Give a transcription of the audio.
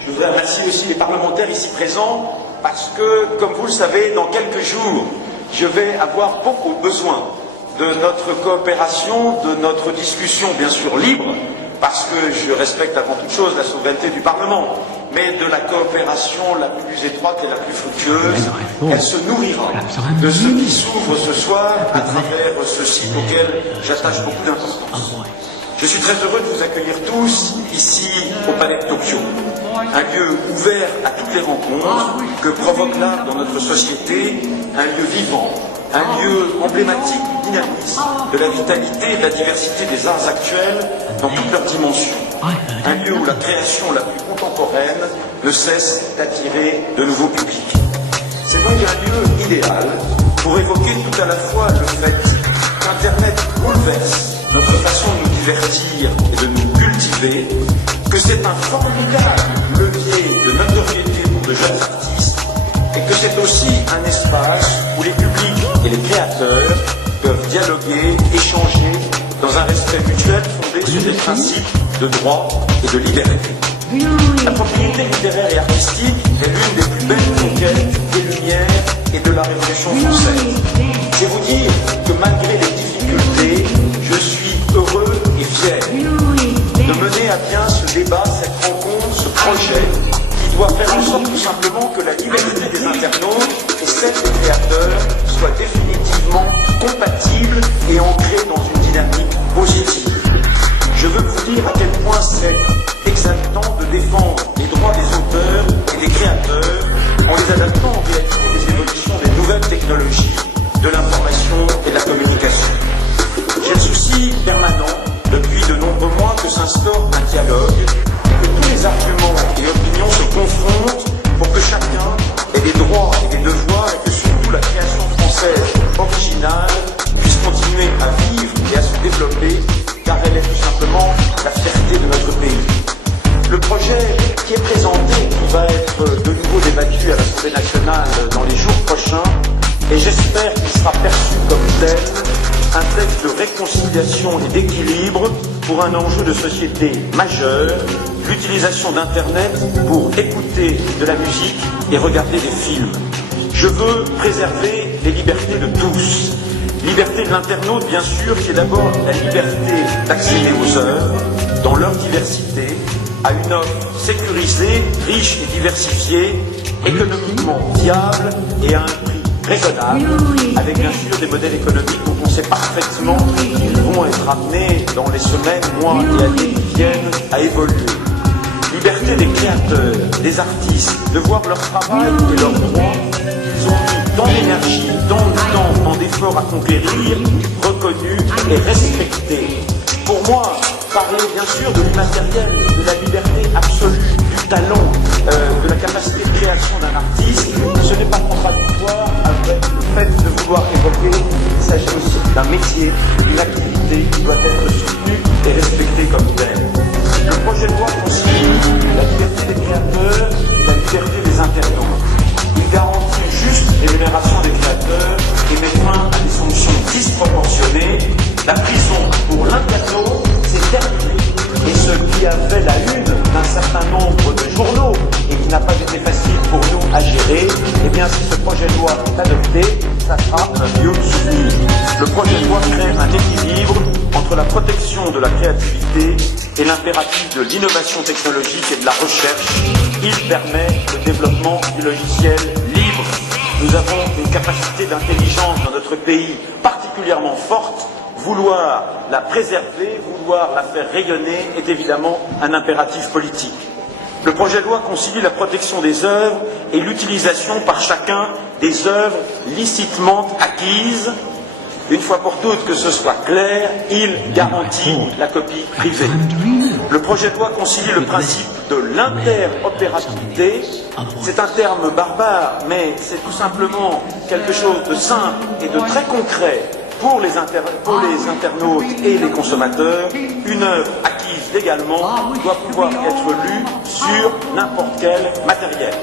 Je voudrais remercier aussi les parlementaires ici présents parce que, comme vous le savez, dans quelques jours, je vais avoir beaucoup besoin de notre coopération, de notre discussion, bien sûr libre, parce que je respecte avant toute chose la souveraineté du Parlement, mais de la coopération la plus étroite et la plus fructueuse. Elle se nourrira de ce qui s'ouvre ce soir à travers ce site auquel j'attache beaucoup d'importance. Je suis très heureux de vous accueillir tous ici au Palais de Tokyo, un lieu ouvert à toutes les rencontres que provoque l'art dans notre société, un lieu vivant, un lieu emblématique du dynamisme, de la vitalité et de la diversité des arts actuels dans toutes leurs dimensions. Un lieu où la création la plus contemporaine ne cesse d'attirer de nouveaux publics. C'est donc un lieu idéal pour évoquer tout à la fois le fait qu'Internet bouleverse notre façon de nous divertir et de nous cultiver, que c'est un formidable levier de notoriété pour de jeunes artistes, et que c'est aussi un espace où les publics et les créateurs peuvent dialoguer, échanger, dans un respect mutuel fondé sur des principes de droit et de liberté. La propriété littéraire et artistique est l'une des plus belles conquêtes des Lumières et de la Révolution française. C'est vous dire que malgré les difficultés, je suis heureux et fier de mener à bien ce débat, cette rencontre, ce projet qui doit faire en sorte tout simplement que la liberté des internautes et celle des créateurs soient définitivement compatibles et ancrées dans une dynamique positive. Je veux vous dire à quel point c'est exaltant de défendre les droits des auteurs et des créateurs en les adaptant en réalité des évolutions des nouvelles technologies, de l'information et de la communication. J'ai le souci permanent, depuis de nombreux mois, que s'instaure un dialogue, que tous les arguments et opinions se confrontent pour que chacun ait des droits et des devoirs et que surtout la création française originale puisse continuer à vivre et à se développer, car elle est tout simplement la fierté de notre pays. Le projet qui est présenté, qui va être de nouveau débattu à l'Assemblée nationale dans les jours prochains, et j'espère qu'il sera perçu comme tel, un texte de réconciliation et d'équilibre pour un enjeu de société majeur, l'utilisation d'Internet pour écouter de la musique et regarder des films. Je veux préserver les libertés de tous. Liberté de l'internaute, bien sûr, qui est d'abord la liberté d'accéder aux œuvres, dans leur diversité, à une offre sécurisée, riche et diversifiée, économiquement viable et à un prix raisonnable, avec bien sûr des modèles économiques dont on sait parfaitement qu'ils vont être amenés dans les semaines, mois et années qui viennent à évoluer. Liberté des créateurs, des artistes, de voir leur travail et leurs droits qu'ils ont mis tant d'énergie, tant de temps, tant d'efforts à conquérir, reconnus et respectés. Pour moi, parler bien sûr de l'immatériel, de la liberté absolue, du talent, de la capacité de création d'un artiste, ce n'est pas contradictoire avec le fait de vouloir évoquer qu'il s'agit aussi d'un métier, d'une activité qui doit être soutenue et respectée comme telle. Le projet de loi concilie la liberté des créateurs et la liberté des internautes. Il garantit une juste rémunération des créateurs et met fin à des sanctions disproportionnées. La prison pour l'internaute, c'est terminé. Et ce qui a fait la une d'un certain nombre de journaux et qui n'a pas été facile pour nous à gérer, eh bien si ce projet de loi est adopté, ça sera un vieux souvenir. Le projet de loi crée un équilibre entre la protection de la créativité et l'impératif de l'innovation technologique et de la recherche. Il permet le développement du logiciel libre. Nous avons une capacité d'intelligence dans notre pays particulièrement forte. Vouloir la préserver, vouloir la faire rayonner est évidemment un impératif politique. Le projet de loi concilie la protection des œuvres et l'utilisation par chacun des œuvres licitement acquises. Une fois pour toutes, que ce soit clair, il garantit la copie privée. Le projet de loi concilie le principe de l'interopérabilité. C'est un terme barbare, mais c'est tout simplement quelque chose de simple et de très concret pour les internautes et les consommateurs. Une œuvre acquise légalement doit pouvoir être lue sur n'importe quel matériel.